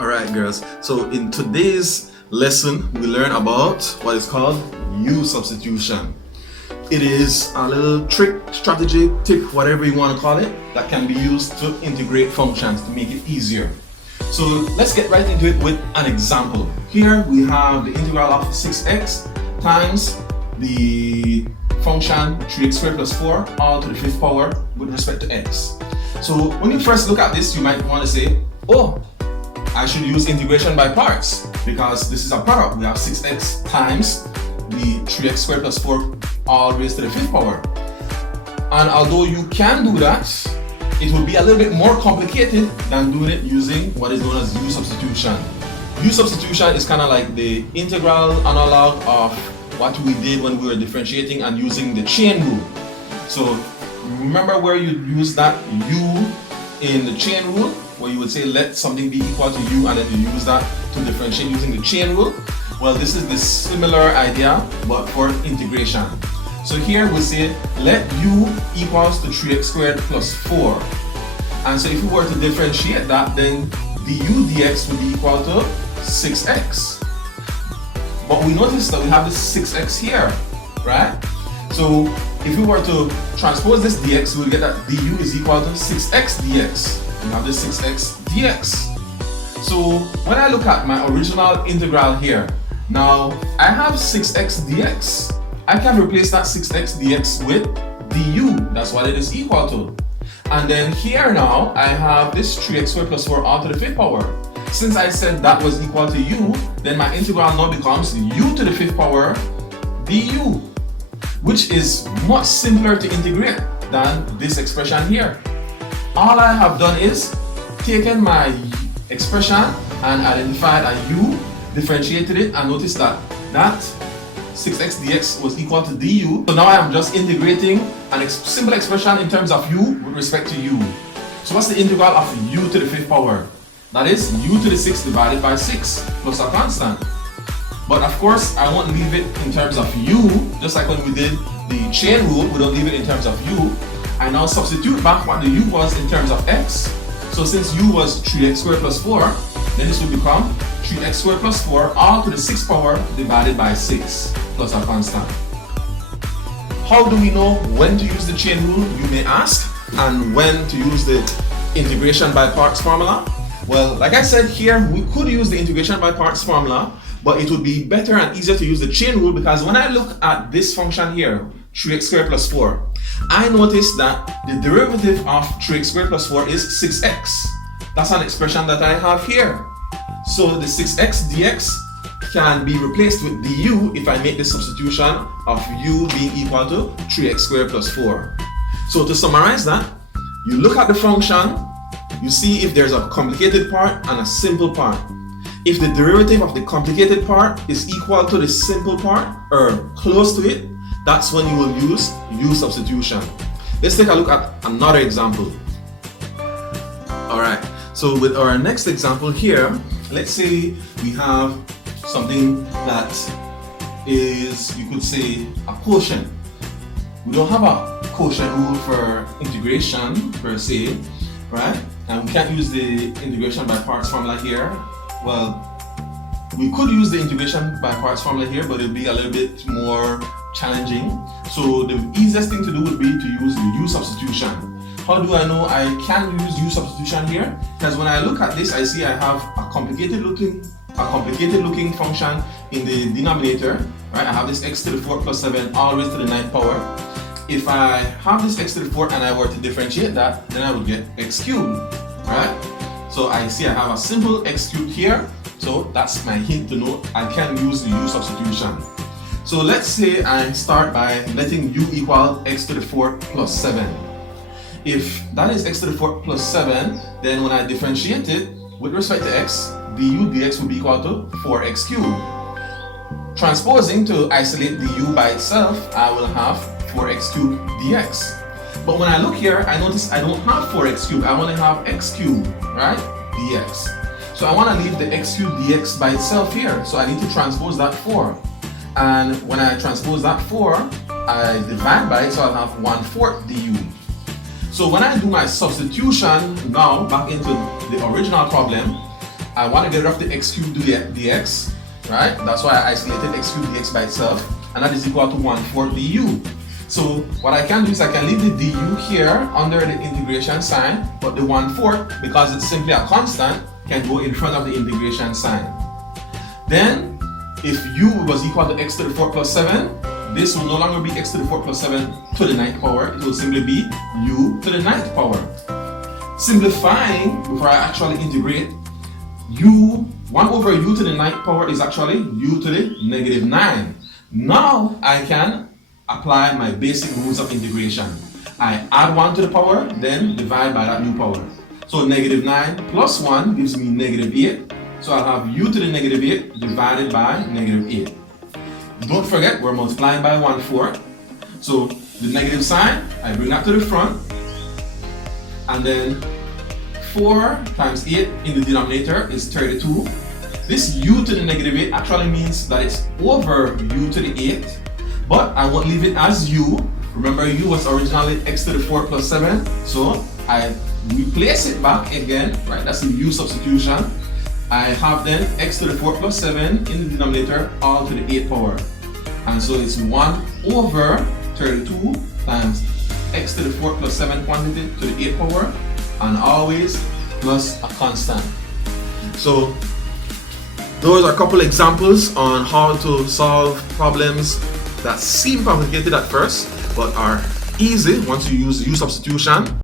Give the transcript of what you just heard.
Alright girls, so in today's lesson we learn about what is called U-substitution. It is a little trick, strategy, tip, whatever you want to call it, that can be used to integrate functions to make it easier. So let's get right into it with an example. Here we have the integral of 6x times the function 3x squared plus 4 all to the 5th power with respect to x. So when you first look at this, you might want to say, oh, I should use integration by parts because this is a product. We have 6x times the 3x squared plus 4 all raised to the 5th power. And although you can do that, it will be a little bit more complicated than doing it using what is known as U-substitution. U-substitution is kind of like the integral analog of what we did when we were differentiating and using the chain rule. So remember where you use that U in the chain rule, where you would say let something be equal to U and then you use that to differentiate using the chain rule? Well, this is the similar idea but for integration. So here we say let U equals to 3x squared plus 4. And so if we were to differentiate that, then du dx would be equal to 6x. But we notice that we have this 6x here, right? So if we were to transpose this dx, we'll get that du is equal to 6x dx. We have this 6x dx. So when I look at my original integral here, now I have 6x dx. I can replace that 6x dx with du. That's what it is equal to. And then here now, I have this 3x squared plus 4 all to the 5th power. Since I said that was equal to u, then my integral now becomes u to the 5th power du, which is much simpler to integrate than this expression here. All I have done is taken my expression and identified a u, differentiated it, and noticed that 6x dx was equal to du. So now I am just integrating a simple expression in terms of u with respect to u. So what's the integral of u to the 5th power? That is u to the 6th divided by 6 plus a constant. But of course, I won't leave it in terms of u, just like when we did the chain rule, we don't leave it in terms of u. I now substitute back what the u was in terms of x. So since u was 3x squared plus 4, then this will become 3x squared plus 4 all to the 6th power divided by 6 plus a constant. How do we know when to use the chain rule, you may ask, and when to use the integration by parts formula? Well, like I said here, we could use the integration by parts formula, but it would be better and easier to use the chain rule because when I look at this function here, 3x squared plus 4, I notice that the derivative of 3x squared plus 4 is 6x. That's an expression that I have here. So the 6x dx can be replaced with du if I make the substitution of u being equal to 3x squared plus 4. So to summarize that, you look at the function, you see if there's a complicated part and a simple part. If the derivative of the complicated part is equal to the simple part or close to it, that's when you will use U-substitution. Let's take a look at another example. Alright, so with our next example here, let's say we have something that is, you could say, a quotient. We don't have a quotient rule for integration per se, right? And we can't use the integration by parts formula here. Well, we could use the integration by parts formula here, but it'll be a little bit more challenging. So the easiest thing to do would be to use the U-substitution. How do I know I can use U-substitution here? Because when I look at this, I see I have a complicated looking function in the denominator, right? I have this x to the 4th plus 7 all raised to the 9th power. If I have this x to the 4th and I were to differentiate that, then I would get x cubed, right? So I see I have a simple x cubed here. So that's my hint to know I can use the U-substitution. So let's say I start by letting u equal x to the 4th plus 7. If that is x to the 4th plus 7, then when I differentiate it with respect to x, du dx will be equal to 4x cubed. Transposing to isolate du by itself, I will have 4x cubed dx. But when I look here, I notice I don't have 4x cubed, I only have x cubed, right? dx. So I want to leave the x cubed dx by itself here, so I need to transpose that 4. And when I transpose that 4, I divide by it, so I'll have 1/4 du. So when I do my substitution now back into the original problem, I want to get rid of the x cubed dx, right? That's why I isolated x cubed dx by itself, and that is equal to 1/4 du. So what I can do is I can leave the du here under the integration sign, but the 1/4, because it's simply a constant, can go in front of the integration sign. Then, if u was equal to x to the 4 plus 7, this will no longer be x to the 4 plus 7 to the 9th power, it will simply be u to the 9th power. Simplifying, before I actually integrate, 1 over u to the 9th power is actually u to the negative 9. Now I can apply my basic rules of integration. I add 1 to the power, then divide by that new power. So negative 9 plus 1 gives me negative 8. So I'll have u to the negative 8 divided by negative 8. Don't forget, we're multiplying by 1/4. So the negative sign, I bring that to the front. And then 4 times 8 in the denominator is 32. This u to the negative 8 actually means that it's over u to the 8. But I won't leave it as u. Remember, u was originally x to the 4 plus 7. So I replace it back again, right? That's the u substitution. I have then x to the 4 plus 7 in the denominator, all to the 8th power. And so it's 1 over 32 times x to the 4 plus 7 quantity to the 8th power, and always plus a constant. So those are a couple examples on how to solve problems that seem complicated at first, but are easy once you use U substitution.